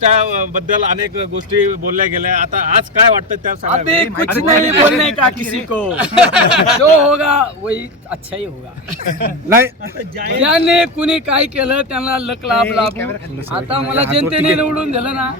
तुमच्या बद्दल अनेक गोष्टी बोलल्या गेल्या. आता आज काय वाटतं त्या अभी सगळ्या कुछ नहीं बोलने का किसी को? जो होगा वही अच्छा ही होगा। नाही. ज्याने कुणी काय केलं त्यांना लक लाभ लाभू. आता मला जनतेने निवडून दिलं ना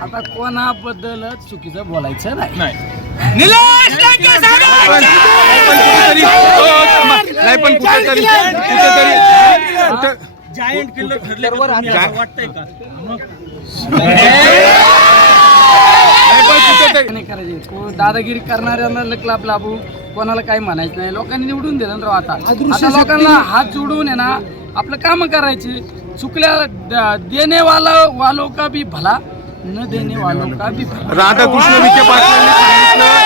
आता कोणाबद्दल चुकीचं बोलायचं नाही. निलेश लंके साहेब! नाही पण कुठेतरी कुठेतरी कुठे- जायंट किल्लर ठरले वाटतंय का? नाही करायचे दादागिरी करणाऱ्यांना लक लाभ कोणाला काही म्हणायचं नाही. लोकांनी निवडून दिलं ना राव आता. आता लोकांना हात जोडून आहे ना आपलं काम करायचे. चुकल्या द- देणे वाला वालो का भी भला न देणे वालो का भी भला. राधाकृष्ण विखे पाटलांनी सांगितलं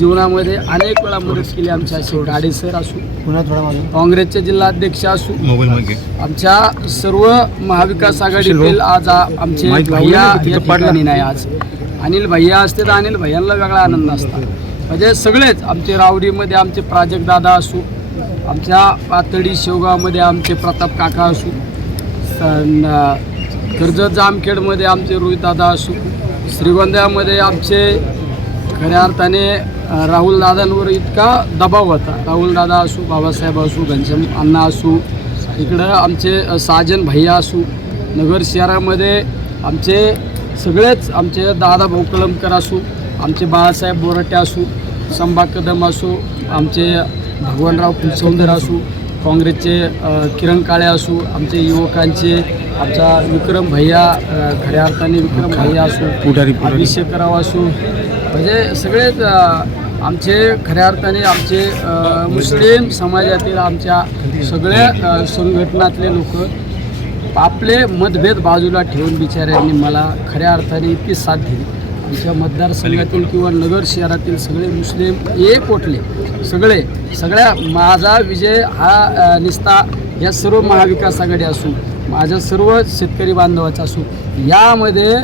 जीवनामध्ये अनेक वेळा मदत केली आमच्या असे गाडे सर असू काँग्रेसचे जिल्हाध्यक्ष असू आमच्या सर्व महाविकास आघाडीतील आज आमचे भैया या. ठिकाणी नाही आज. अनिल भैया असते तर अनिल भैयांना वेगळा आनंद असता म्हणजे सगळेच आमचे रावडीमध्ये आमचे प्राजक्त दादा असू आमच्या पातळी शेवगावमध्ये आमचे प्रताप काका असू कर्जत जामखेडमध्ये आमचे रोहित दादा असू श्रीगोंद्यामध्ये आमचे खऱ्या अर्थाने राहुल दादांवर इतका दबाव होता. राहुल दादा असू बाबासाहेब असू घनश्याम अण्णा असू इकडं आमचे साजन भैया असू नगर शहरामध्ये आमचे सगळेच आमचे दादा भाऊ कलमकर असू आमचे बाळासाहेब बोरटे असू संभा कदम असू आमचे भगवानराव फुलसौंदर असू काँग्रेसचे किरण काळे असू आमचे युवकांचे आमचा विक्रम भैया खऱ्या अर्थाने विक्रम भैया असू पुढारी पुढारी अभिषेकराव असू म्हणजे सगळेच आमचे खऱ्या अर्थाने आमचे मुस्लिम समाजातील आमच्या सगळ्या संघटनातले लोक आपले मतभेद बाजूला ठेवून बिचाऱ्यांनी मला खऱ्या अर्थाने इतकी साथ दिली. आमच्या मतदारसंघातील किंवा नगर शहरातील सगळे मुस्लिम एक ओटले सगळे सगळ्या माझा विजय हा निस्ता या सर्व महाविकास आघाडी असू माझ्या सर्व शेतकरी बांधवाचा असू यामध्ये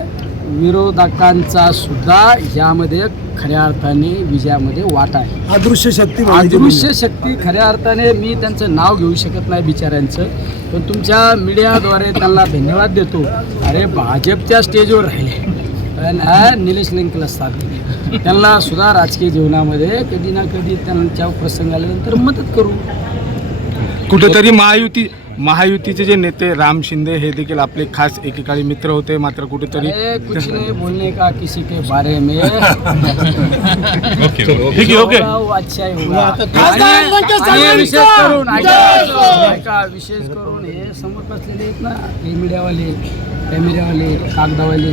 विरोधकांचा सुद्धा यामध्ये खऱ्या अर्थाने विजयामध्ये वाटा आहे. अदृश्य शक्ती अदृश्य शक्ती खऱ्या अर्थाने मी त्यांचं नाव घेऊ शकत नाही बिचाऱ्यांचं पण तुमच्या मीडियाद्वारे त्यांना धन्यवाद देतो. अरे भाजपच्या स्टेजवर राहिले. निलेश लंकेला साथ दिली. त्यांना सुद्धा राजकीय जीवनामध्ये कधी ना कधी त्यांच्या प्रसंग आल्यानंतर मदत करू. कुठेतरी महायुती महायुतीचे जे नेते राम शिंदे हे देखील आपले खास एकेकाळी मित्र होते मात्र कुठेतरी अरे कुछ नहीं बोलने का किसी के बारे में? ठीक आहे ओके. ही आणि- आणि विशेष करून ऐका ऐका, विशेष करून हे समोर बसलेले आहेत ना हे मीडियावाले कॅमेऱ्यावाले कागदावाले